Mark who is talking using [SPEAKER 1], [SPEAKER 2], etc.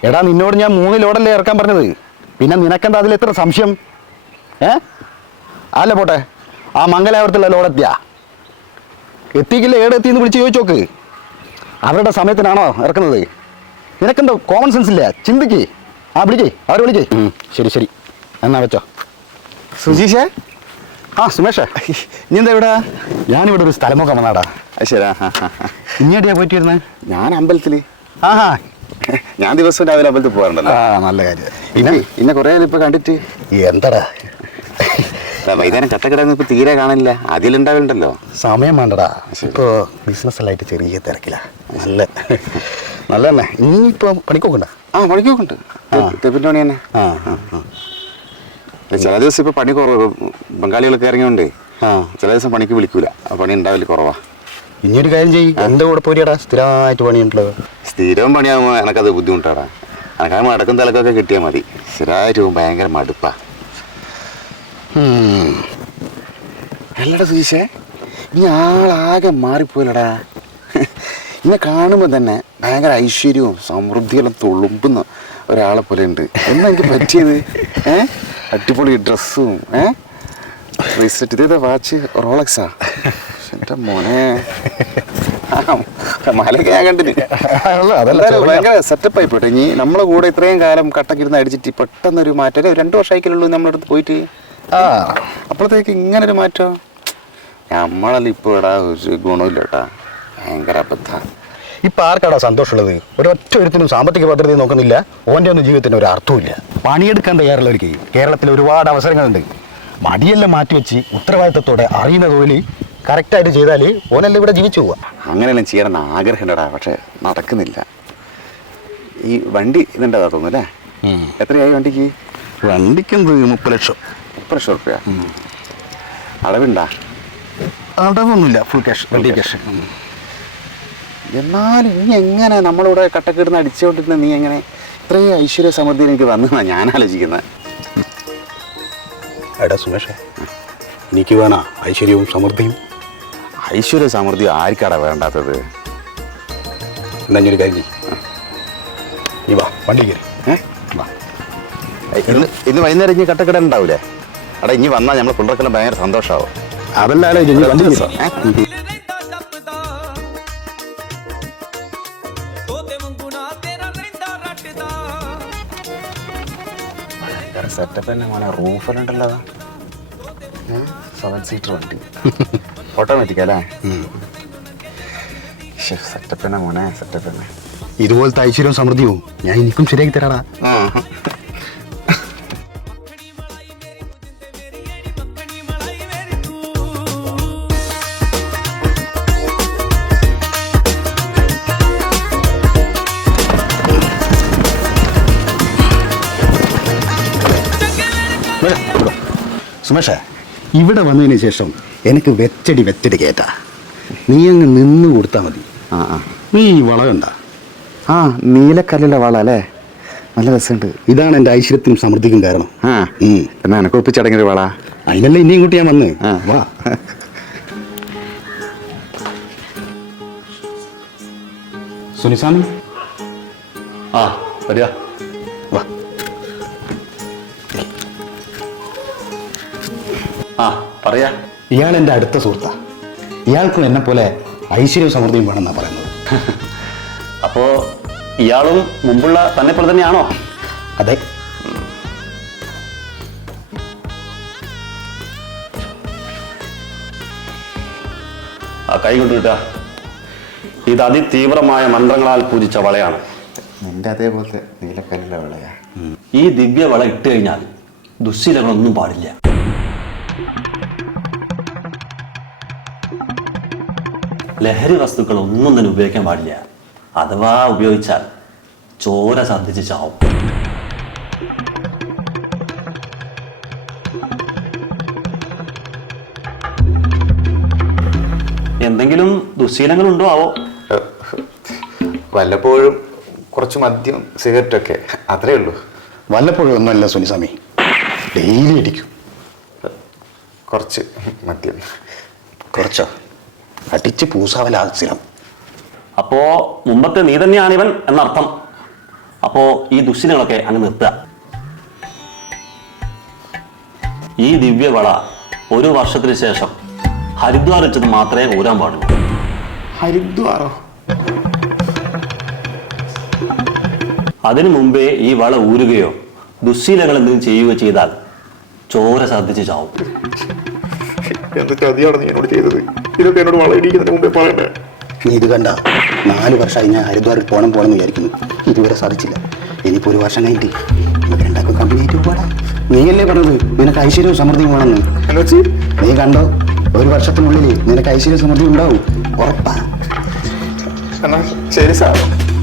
[SPEAKER 1] എടാ നിന്നോട് ഞാൻ 3 ലോഡല്ലേ ഇറക്കാൻ പറഞ്ഞത്, പിന്നെ നിനക്കെന്താ അതിൽ എത്ര സംശയം? അല്ല പോട്ടെ, ആ മംഗലാപുരത്തുള്ള ലോഡെത്തിയാ? എത്തിക്കില്ല, എത്തിയെന്ന് വിളിച്ച് ചോദിച്ചോക്ക്. അവരുടെ സമയത്തിനാണോ ഇറക്കുന്നത്? നിനക്കെന്തോ കോമൺ സെൻസ് ഇല്ല, ചിന്തിക്ക്. വിളിക്കേ, അവരെ വിളിക്കേ. ശരി ശരി, എന്നാ വെച്ചോ.
[SPEAKER 2] സുജീഷേ?
[SPEAKER 1] സുമേഷേ, നീ എന്താ ഇവിടെ? ഞാനിവിടെ ഒരു സ്ഥലമൊക്കെ വന്നാടാ.
[SPEAKER 2] ശരി.
[SPEAKER 1] ഇങ്ങോട്ടിയാ പോയിട്ടിരുന്നേ?
[SPEAKER 2] ഞാൻ അമ്പലത്തിൽ.
[SPEAKER 1] ആഹാ,
[SPEAKER 2] ഞാൻ ദിവസവും രാവിലെ അമ്പലത്തിൽ പോകാറുണ്ടല്ലോ.
[SPEAKER 1] നല്ല കാര്യം.
[SPEAKER 2] പിന്നെ കുറേ ഇപ്പൊ കണ്ടിട്ട്
[SPEAKER 1] എന്താടാ
[SPEAKER 2] വൈകുന്നേരം ചത്തക്കിടന്ന് ഇപ്പൊ തീരെ കാണില്ല. അതിലുണ്ടാവലുണ്ടല്ലോ.
[SPEAKER 1] സമയം വേണ്ടടാ, ഇപ്പൊ ബിസിനസ് എല്ലായിട്ട് ചെറിയ തിരക്കില്ല. നല്ല തന്നെ. നീ ഇപ്പൊ പണിക്കൊക്കെ
[SPEAKER 2] പണിക്കൊക്കെ തെപ്പിന്റെ പണി തന്നെ. ചില ദിവസം ഇപ്പൊ പണി കുറവ്, ബംഗാളികളൊക്കെ ഇറങ്ങിയോണ്ട് ചില ദിവസം പണിക്ക് വിളിക്കൂല, പണി ഉണ്ടാവില്ല, കുറവാ.
[SPEAKER 1] ഇനിയൊരു കാര്യം ചെയ്യും, എന്റെ കൂടെ പോരിടാ, സ്ഥിരമായിട്ട് പണിയുണ്ടല്ലോ.
[SPEAKER 2] സ്ഥിരം പണിയാകുമ്പോ എനക്കത് ബുദ്ധിമുട്ടാടാ. എനക്കത് മടക്കും തലക്കൊക്കെ കിട്ടിയാൽ മതി. സ്ഥിരമായിട്ട് പോകുമ്പോൾ ഭയങ്കര മടുപ്പാ. അല്ലടാ സുജീഷേ, നീ ആളാകെ മാറിപ്പോയില്ലടാ. ഇന്നെ കാണുമ്പോൾ തന്നെ ഭയങ്കര ഐശ്വര്യവും സമൃദ്ധിയെല്ലാം തുളുമ്പുന്ന ഒരാളെ പോലെ ഉണ്ട്. എന്നാ എനിക്ക് പറ്റിയത്? അടിപൊളി ഡ്രസ്സും റീസെറ്റ് ഇതേതാ വാച്ച്? റോളക്സാ? എൻ്റെ മോനെ, മലയൊക്കെ ഞാൻ കണ്ടിന്. ഭയങ്കര സെറ്റപ്പ് ആയിപ്പോട്ടെ. ഇനി നമ്മളെ കൂടെ ഇത്രയും കാലം കട്ടക്കിരുന്ന് അടിച്ചിട്ട് പെട്ടെന്നൊരു മാറ്റം. 2 വർഷമായിക്കലുള്ളൂ നമ്മളടുത്ത് പോയിട്ട്. അപ്പോഴത്തേക്ക് ഇങ്ങനൊരു മാറ്റം. നമ്മളല്ല ഇപ്പോൾ ഇടാ ഒരു ഗുണമില്ല കേട്ടാ. ഭയങ്കര അബദ്ധ.
[SPEAKER 1] ഇപ്പൊ ആർക്കാടാ സന്തോഷമുള്ളത്? ഒരൊറ്റ ഒരുത്തിനും സാമ്പത്തിക ഭദ്രതയും നോക്കുന്നില്ല, ഓൻ്റെ ഒന്നും ജീവിതത്തിന് ഒരു അർത്ഥമില്ല. പണിയെടുക്കാൻ തയ്യാറുള്ളവർക്ക് കേരളത്തിൽ ഒരുപാട് അവസരങ്ങളുണ്ട്. മടിയെല്ലാം മാറ്റിവെച്ച് ഉത്തരവാദിത്തത്തോടെ അറിയുന്ന തൊഴിൽ കറക്റ്റായിട്ട് ചെയ്താൽ ഓനെല്ലാം ഇവിടെ ജീവിച്ചു പോവാ.
[SPEAKER 2] അങ്ങനെയെല്ലാം ചെയ്യണമെന്ന് ആഗ്രഹമുണ്ടടാ, പക്ഷെ നടക്കുന്നില്ല. ഈ വണ്ടി ഇതുണ്ടാ തോന്നുന്നു അല്ലേ? എത്രയായി വണ്ടിക്ക്?
[SPEAKER 1] വണ്ടിക്കെന്ത് 30 ലക്ഷം.
[SPEAKER 2] 30 ലക്ഷം റുപ്യ അടവുണ്ടാ?
[SPEAKER 1] അടവൊന്നുമില്ല, ഫുൾ ക്യാഷ്, വണ്ടി ക്യാഷ്.
[SPEAKER 2] എന്നാലും നീ എങ്ങനെ നമ്മളിവിടെ കട്ടക്കിടുന്ന് അടിച്ചുകൊണ്ടിരുന്ന നീ എങ്ങനെ ഇത്രയും ഐശ്വര്യ സമൃദ്ധി എനിക്ക് വന്നതാണ് ഞാൻ ആലോചിക്കുന്നത്.
[SPEAKER 1] എടാ സുമേഷേ, എനിക്ക് വേണ ഐശ്വര്യവും സമൃദ്ധിയും?
[SPEAKER 2] ഐശ്വര്യ സമൃദ്ധി ആർക്കാടാ വേണ്ടാത്തത്?
[SPEAKER 1] എന്നൊരു കാര്യം നീ വാ, വണ്ടി കയറി.
[SPEAKER 2] ഇന്ന് വൈകുന്നേരം ഇനി കട്ടക്കിട ഉണ്ടാവൂലേ? എടാ ഇനി വന്നാൽ നമ്മളെ പിള്ളേർക്കെല്ലാം ഭയങ്കര സന്തോഷമാവും.
[SPEAKER 1] അതല്ലാലോ വണ്ടി
[SPEAKER 2] സെറ്റപ്പ് തന്നെ മോനെ. റൂഫെല്ലാം ഉണ്ടല്ലോ, 7 സീറ്റർ വണ്ടി, ഓട്ടോമാറ്റിക് അല്ലേ? സെറ്റപ്പ് തന്നെ മോനെ, സെറ്റപ്പ് തന്നെ.
[SPEAKER 1] ഇതുപോലത്തെ ഐശ്വര്യവും സമൃദ്ധിയും ഞാൻ എനിക്കും ശരിയാക്കി തരാടാ. സുമേഷേ, ഇവിടെ വന്നതിന് ശേഷം എനിക്ക് വെച്ചടി കയറ്റാ. നീ അങ്ങ് നിന്ന് കൊടുത്താൽ മതി. നീ ഈ വളകണ്ട?
[SPEAKER 2] നീലക്കല്ലുള്ള വള അല്ലേ? നല്ല രസമുണ്ട്.
[SPEAKER 1] ഇതാണ് എൻ്റെ ഐശ്വര്യത്തിനും സമൃദ്ധിക്കും കാരണം.
[SPEAKER 2] എന്നാ എനക്ക് ഒപ്പിച്ചടങ്ങിയൊരു വള.
[SPEAKER 1] അതിനല്ലേ ഇനിയും കൂട്ടി ഞാൻ വന്ന്. വാ സുനിസ്വാമി, വരിക. വാ.
[SPEAKER 2] പറയാ.
[SPEAKER 1] ഇയാൾ എൻ്റെ അടുത്ത സുഹൃത്താ. ഇയാൾക്കും എന്നെ പോലെ ഐശ്വര്യവും സമൃദ്ധിയും വേണമെന്നാ പറയുന്നത്.
[SPEAKER 3] അപ്പോ ഇയാളും മുമ്പുള്ള തന്നെ പോലെ തന്നെയാണോ?
[SPEAKER 1] അതെ.
[SPEAKER 3] കൈ കൊണ്ടുകിട്ടുക. ഇത് അതിതീവ്രമായ മന്ത്രങ്ങളാൽ പൂജിച്ച വളയാണ്.
[SPEAKER 2] നിന്റെ അതേപോലത്തെ നീലക്കല്ലുള്ള വളയാ.
[SPEAKER 3] ഈ ദിവ്യ വള ഇട്ട് കഴിഞ്ഞാൽ ദുശ്ശീലങ്ങളൊന്നും പാടില്ല. ലഹരി വസ്തുക്കൾ ഒന്നും തന്നെ ഉപയോഗിക്കാൻ പാടില്ല. അഥവാ ഉപയോഗിച്ചാൽ ചോര ഛർദ്ദിച്ച് ചാവും. എന്തെങ്കിലും ദുശ്ശീലങ്ങളുണ്ടോ ആവോ?
[SPEAKER 2] വല്ലപ്പോഴും കുറച്ച് മദ്യം, സിഗരറ്റൊക്കെ, അത്രേ ഉള്ളൂ.
[SPEAKER 1] വല്ലപ്പോഴും ഒന്നുമല്ല സുനിസ്വാമി, ഡെയിലി അടിക്കും.
[SPEAKER 2] കുറച്ച് മദ്യം.
[SPEAKER 1] കുറച്ചോ? അടിച്ച് പൂസാവലാ സ്ഥിരം.
[SPEAKER 3] അപ്പോ മുമ്പത്തെ നീ തന്നെയാണ് ഇവൻ എന്നർത്ഥം. അപ്പോൾ ഈ ദുശ്ശീലങ്ങളൊക്കെ അങ്ങ് നിർത്തുക. ഈ ദിവ്യവള 1 വർഷത്തിന് ശേഷം ഹരിദ്വാർ വെച്ചത് മാത്രമേ ഊരാൻ പാടുള്ളൂ.
[SPEAKER 2] ഹരിദ്വാറോ?
[SPEAKER 3] അതിനു മുമ്പേ ഈ വള ഊരുകയോ ദുശ്ശീലങ്ങൾ എന്തെങ്കിലും ചെയ്യുകയോ ചെയ്താൽ ചോര ഛർദ്ദിച്ച് ചാവും.
[SPEAKER 2] എന്ത് ചതിയാണ് നീ എന്നോട് ചെയ്തത്? ഇതൊക്കെ എന്നോട് വളയിടിക്കുന്നതിന് മുമ്പേ പറയണ്ടേ?
[SPEAKER 1] നീ ഇത് കണ്ട 4 വർഷമായി ഞാൻ ഹരിദ്വാറിൽ പോകണമെന്ന് വിചാരിക്കുന്നു. ഇതുവരെ സാധിച്ചില്ല. ഇനിയിപ്പോൾ 1 വർഷം കഴിഞ്ഞിട്ട് നമുക്ക് രണ്ടാക്കും കമ്പനി ആയിട്ട് പോടാ. നീയല്ലേ പറഞ്ഞത് നിനക്ക് ഐശ്വര്യവും സമൃദ്ധിയും വേണമെന്ന്. നീ കണ്ടോ, 1 വർഷത്തിനുള്ളിൽ നിനക്ക് ഐശ്വര്യവും സമൃദ്ധിയും ഉണ്ടാവും, ഉറപ്പാ.
[SPEAKER 2] എന്നാ ശരി സാർ.